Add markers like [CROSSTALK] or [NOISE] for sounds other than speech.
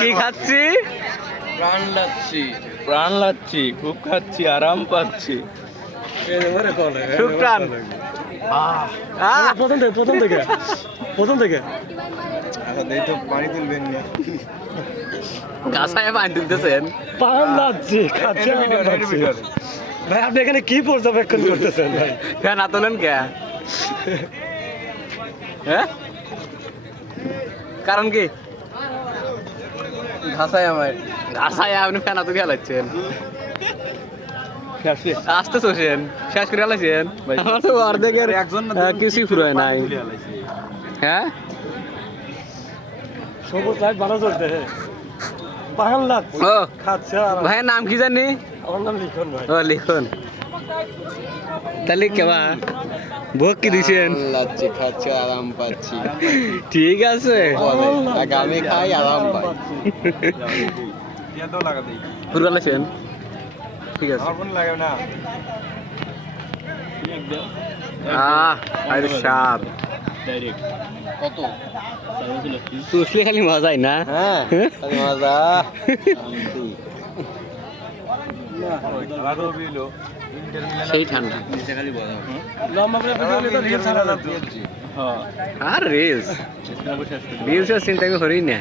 কি খাচ্ছি? প্রাণ লাগছি প্রাণ লাচ্ছি খুব খাচ্ছি আরাম পাচ্ছি। শুক্রান প্রথম থেকে প্রথম থেকে প্রথম থেকে। এখন এই তো পানি তুলবেন না। গাছায় পানি তুলতেছেন? পান লাগছে খাচ্ছে এটা ভিডিও, এটা ভিডিও। ভাই আপনি এখানে কি পর্যবেক্ষণ করতেছেন ভাই? কেন না তোলেন কে? হ্যাঁ? কারণ কি? ঘাসাই আমার। গাছায় আপনি ফেনা তো খেলাচ্ছেন আসতে চোষেন শেষ করে খেলাচ্ছেন আমার তো অর্ধেকের একজন কিছুই নাই। হ্যাঁ? সবুজ লাইট ভালো চলতে ভাইয়ের নাম কি জানি? আমার নাম লিখন ভাই। ও লিখুন। তাহলে কেবা ভোগ কি দিছেন? লাচ্ছি খাচ্ছি আরাম পাচ্ছি। ঠিক আছে। আগামী খাই আরাম পাই। তো লাগা দেই ফুটবল আছেন ঠিক আছে লাগে না। আহ আরে সাপ। কত? চুষলে খালি মজাই না? হ্যাঁ মজা [LAUGHS] সেই ঠান্ডা নিচে খালি বলা লম্বা করে ভিডিও নিয়ে তো রিল ছাড়া ঠান্ডা আর রিলস। রিলসের চিন্তা করি না।